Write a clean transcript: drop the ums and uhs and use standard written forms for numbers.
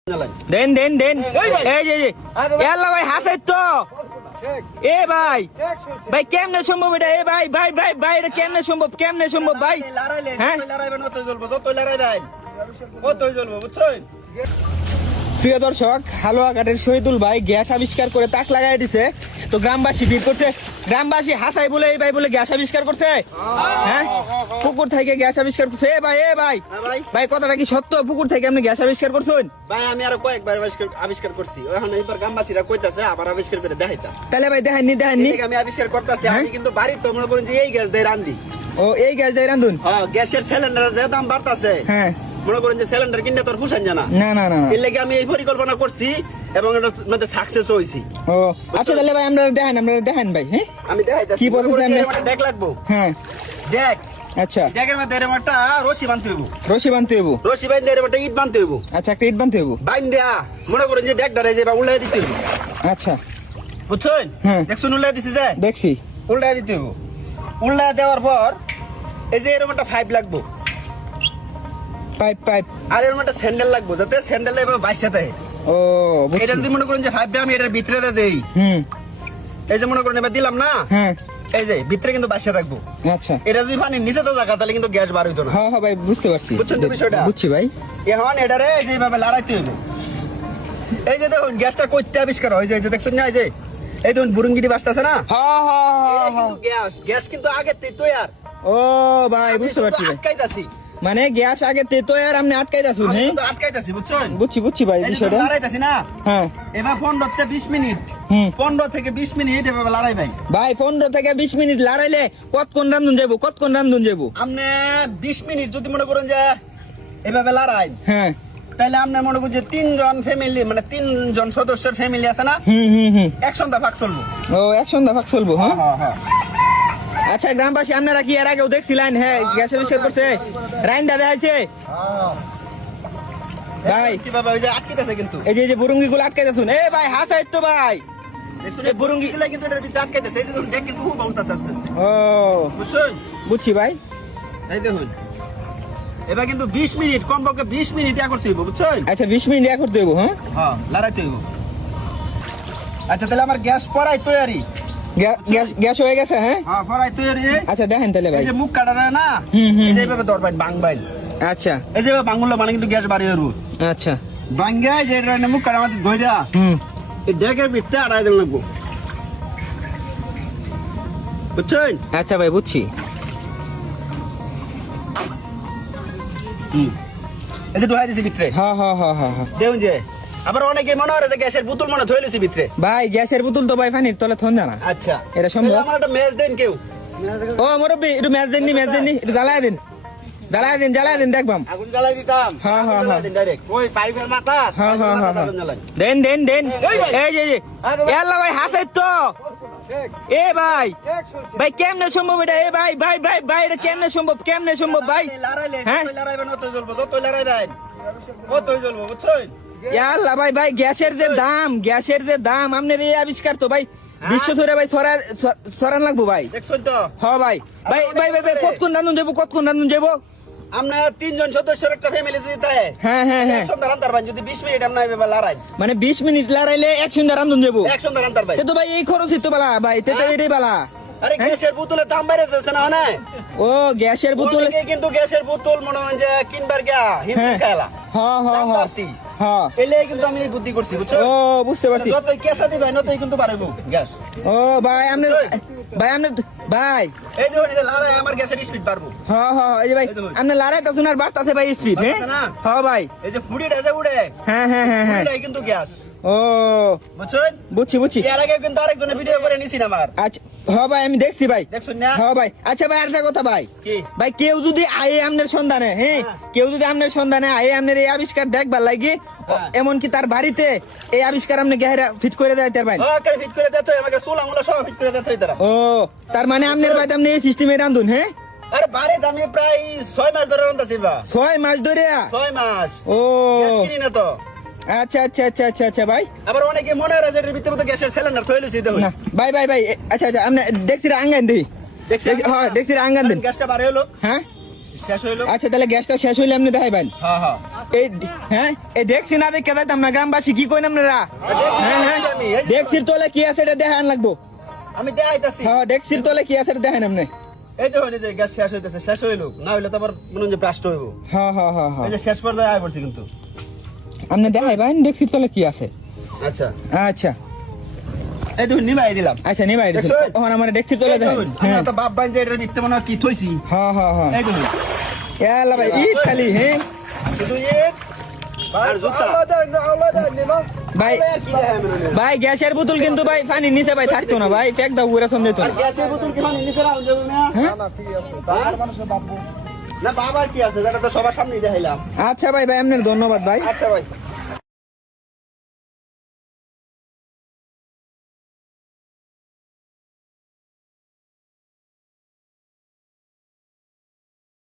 দেন দেন দেন এই যে আল্লাহ ভাই হাসাই তো এ ভাই ভাই কেমনে সম্ভব এটা এ ভাই ভাই ভাই ভাই এটা কেমনে সম্ভব ভাই হ্যাঁ প্রিয় দর্শক হালুয়াঘাটের শহীদুল ভাই গ্যাস আবিষ্কার করে তাক লাগাই দিছে তো গ্রামবাসী ভিড় করছে গ্রামবাসী হাসাই বলে এই ভাই বলে গ্যাস আবিষ্কার করছে হ্যাঁ পুকুর থেকে গ্যাস আবিষ্কার করছে এ ভাই ভাই কথাটা কি সত্য পুকুর থেকে আপনি গ্যাস আবিষ্কার করছেন ভাই আমি আরো কয়েকবার আবিষ্কার করছি এখন এইবার গ্রামবাসীরা কইতাছে আবার আবিষ্কার করে দেখাইতা তাহলে ভাই দেখাননি আমি আবিষ্কার করতেছি আমি কিন্তু বাড়িতে মনে করেন যে এই গ্যাস দিয়ে রান্ধি ও এই গ্যাস দিয়ে রান্ধুন হ্যাঁ গ্যাসের সিলিন্ডার যে দাম বাড়তাছে হ্যাঁ মনে করেন যে সিলিন্ডার কিনতে তোর পুষান জানা না এর লাগি আমি এই পরিকল্পনা করছি এবং এটার মধ্যে সাকসেস হইছি ও আচ্ছা তাহলে ভাই আমরা দেখেন ভাই হ্যাঁ আমি দেখাইতাছি কি বলছেন আপনি দেখ লাগবো হ্যাঁ দেখ আচ্ছা দেখের মধ্যে এরকম একটা রশি বানতে হইব রশি বানতে হইব রশি বানতে এরকম একটা ইট বানতে হইব আচ্ছা একটা ইট বানতে হইব বাইন্দা মনে করেন যে দেখ ধরে যে বা উল্লাই দিতে হইব আচ্ছা বুঝছেন হ্যাঁ দেখছুন উল্লাই দিছে যে দেখছি উল্লাই দিতে হইব উল্লাই দেওয়ার পর এই যে এরকম একটা পাইপ লাগবো পাইপ আর এরকম একটা স্যান্ডেল লাগবো যাতে স্যান্ডেল এভাবে বাইসা থাকে ও এটা বুঝছি যদি মনে করেন যে পাইপটা আমি এটার ভিতরে দেই এই যে মনে করেন এবার দিলাম না হ্যাঁ এই যে ভিতরে কিন্তু বাইসা রাখবো আচ্ছা এটা যদি পানির নিচে তো জায়গা তাহলে কিন্তু গ্যাস বার হইতো না হ্যাঁ ভাই বুঝতে পারছি বুঝছেন তো বিষয়টা? বুঝছি ভাই এখন এটারে এই যে এইভাবে লড়াইতে হইব এই যে দেখুন গ্যাসটা কইতে আবিষ্কার হয় যে দেখছেন না এই যে এই দেখুন বুরুঙ্গিটি বাজতেছে না কিন্তু গ্যাস কিন্তু আগে তৈয়ার ও ভাই বুঝতে পারছি ভাই আটকাইতাছি মানে গ্যাস আগে তেতো আর আপনি আটকাই দাসুন আমি হ্যাঁ শুধু আটকাইতাছি বুঝছেন বুঝছি ভাই এই যে বিষয়টা লড়াইতাছি না হ্যাঁ এবার 15 থেকে 20 মিনিট 15 থেকে 20 মিনিট এভাবে লড়াই ভাই ভাই 15 থেকে 20 মিনিট লড়াইলে কতক্ষণ রান্ধুন যাবো আপনি 20 মিনিট যদি মনে করেন যে এভাবে লড়াই হ্যাঁ তাহলে আপনি মনে করেন যে 3 জন ফ্যামিলি মানে 3 জন সদস্যের ফ্যামিলি আছে না এক সন্ধ্যা ভাগ চলবো ও এক সন্ধ্যা ভাগ চলবো হ্যাঁ হ্যাঁ আচ্ছা গ্রামবাসী আপনারা কি এর আগেও দেখছিলেন হ্যাঁ গ্যাস আবিষ্কার করছে রাইন্দা দেখাইছে ভাই কিভাবে ওই যে আটকেছে কিন্তু এই যে বুরুঙ্গি গুলো আটকাই দাসুন এ ভাই হাসাই তো ভাই দেখছেন এই বুরুঙ্গি গুলো কিন্তু এর ভিতরে আটকাইতেছে এই দেখুন দেখ কিন্তু খুব উঠতাছে আস্তে আস্তে ও বুঝছেন বুঝছি ভাই এই দেখুন এবার কিন্তু 20 মিনিট কমপক্ষে 20 মিনিট ইয়া করতে হইব বুঝছেন আচ্ছা 20 মিনিট ইয়া করতে দেবো হ্যাঁ হ্যাঁ লড়াইতে হইব আচ্ছা তাহলে আমার গ্যাস পড়াই তৈরি গ্যাস হয়ে গেছে হ্যাঁ হ্যাঁ পড়াই তৈরি আচ্ছা দেখেন তাহলে ভাই এই যে মুখ কাটা না এই যে এইভাবে দরবাই বাংবাইল আচ্ছা এই যে বাংলা মানে কিন্তু গ্যাস বাড়ি হইব আচ্ছা বাঙ্গাই যে এটা মুখ কাটা আমাদের ধইরা এই ডেকের ভিতরে আড়াই দিন লাগবো বুঝছেন আচ্ছা ভাই বুঝছি এই যে ঢুকাই দিছি ভিতরে হ্যাঁ দেখুন যে আবার অনেকে মনে হয় যে গ্যাসের বোতল মনে ধুয়ে লইছি ভিতরে ভাই গ্যাসের বোতল তো ভাই পানির তলে থন জানা আচ্ছা এটা সম্ভব আমার একটা মেজ দেন কেউ ও মুরব্বি একটু ম্যাচ দেননি একটু জ্বালায় দিন দেখবাম আগুন জ্বালাই দিতাম হ্যাঁ ডাইরেক্ট ওই পাইপের মাথা হ্যাঁ দেন এই যে আল্লাহ ভাই হাসাই তো এ ভাই ভাই কেমনে সম্ভব এটা এ ভাই ভাই ভাই ভাই এটা কেমনে সম্ভব ভাই হ্যাঁ লড়াইবেন অত জ্বলবো যত লড়াইবেন কতই জ্বলবো বুঝছেন আল্লাহ ভাই গ্যাসের যে দাম আপনার এই আবিষ্কার তো ভাই বিশ্ব ধরে ভাই সরান লাগবো ভাই দেখছেন তো হ্যাঁ ভাই কতক্ষণ রান্ধুন যাবো আমরা 3 জন সদস্যের একটা ফ্যামিলি যদি থাকে হ্যাঁ সন্ধ্যা রান্তার ভাই যদি 20 মিনিট আমরা এভাবে লড়াই মানে 20 মিনিট লড়াইলে এক সন্ধ্যা রান্ধুন যাবো এক সন্ধ্যা রান্তার ভাই তো ভাই এই খরচই তো বালা ভাই তো এটাই বালা আরে গ্যাসের বোতলের দাম বাইরে যাচ্ছে না না ও গ্যাসের বোতল কিন্তু গ্যাসের বোতল মনে হয় যে কিনবার গিয়া হিন্দি খাইলা হ্যাঁ এলে কিন্তু আমি এই বুদ্ধি করছি বুঝছো ও বুঝতে পারছি যতই কেসা দিবে নতই কিন্তু পারবো গ্যাস ও ভাই ভাই এই যে লড়াই আমার গ্যাসের স্পিড পারবো হ্যাঁ এই যে ভাই আপনি লড়াই তো শোনার বার্তাছে ভাই স্পিড হ্যাঁ ভাই এই যে ফুডিটা যে উড়ে হ্যাঁ এটাই কিন্তু গ্যাস ও বুঝছেন বুঝছি এর আগে কিন্তু আরেকজনের ভিডিও করে নিছি না আমার আচ্ছা হ্যাঁ ভাই আমি দেখছি ভাই দেখছুন না হ্যাঁ ভাই আচ্ছা ভাই আরেকটা কথা ভাই কি ভাই কেউ যদি আয়ে আমনের সন্ধানে কেউ যদি আমনের সন্ধানে আয়ে আমনের এই আবিষ্কার দেখবার লাগে এমনকি তার বাড়িতে এই আবিষ্কার আপনি গেহারা ফিট করে দেয় তার ভাই ফিট করে দিতে আমাকে চুল আঙুলা সব ফিট করে দিতে তারা ও তার মানে আপনার ভাই আপনি এই সিস্টেমে রান্ধুন হ্যাঁ আরে বারে আমি প্রায় 6 মাস ধরে রান্তাছি বা 6 মাস ধরে 6 মাস ও গ্যাস কিনি না তো আচ্ছা ভাই আবার অনেকে মনে হয় যে এর ভিতরে তো গ্যাসের সিলিন্ডার থইলছি দেখুন না ভাই আচ্ছা আপনি দেখছি আঙ্গান দিই দেখছি হ্যাঁ দেখছি আঙ্গান দিন গ্যাসটা বারে হলো হ্যাঁ শেষ হইলো। আচ্ছা তাহলে গ্যাসটা শেষ হইলে আপনি দেখাইবেন। হ্যাঁ হ্যাঁ এই হ্যাঁ এই ডেক্সি না দেখে যাইতাম না, গ্রামবাসী কি কইন আপনারা? হ্যাঁ হ্যাঁ ডেক্সির তলে কি আছে এটা দেখান লাগবো। আমি দেখাইতাছি। হ্যাঁ ডেক্সির তলে কি আছে এটা দেখেন আপনি। এই দেখুন এই যে গ্যাস শেষ হইতেছে, শেষ হইলো না হইলে তো আবার মনে হয় যে ব্রাস্ট হইব। হ্যাঁ হ্যাঁ হ্যাঁ হ্যাঁ এই যে শেষ পর্যায়ে আয় পড়ছে কিন্তু। আপনি দেখাইবেন ডেক্সির তলে কি আছে। আচ্ছা আচ্ছা এই দেখুন নিভাই দিলাম। আচ্ছা নিয়ে বাইরে দেখছেন? তখন আমার ডেক্সির তলে দেখেন। আমি হ্যাঁ তো বাপ বাইন যে এটা নিতে মনে হয় কি থইছি। হ্যাঁ হ্যাঁ হ্যাঁ এই দেখুন ইয়াল্লা ভাই ঈদ খালি হ্যাঁ শুধু ইট আর জুতা। ভাই আর কি দেখায় মনে হয়? ভাই গ্যাসের বোতল কিন্তু ভাই পানির নিচে ভাই থাকতো না ভাই, প্যাক দাও উড়ে সন্দেহ তো। আর গ্যাসের বোতল কি মানে নিচে রাখুন যাবে না? হ্যাঁ না বাবার কি আছে, যেটা তো সবার সামনেই দেখাইলাম। আচ্ছা ভাই ভাই আপনার ধন্যবাদ ভাই। আচ্ছা ভাই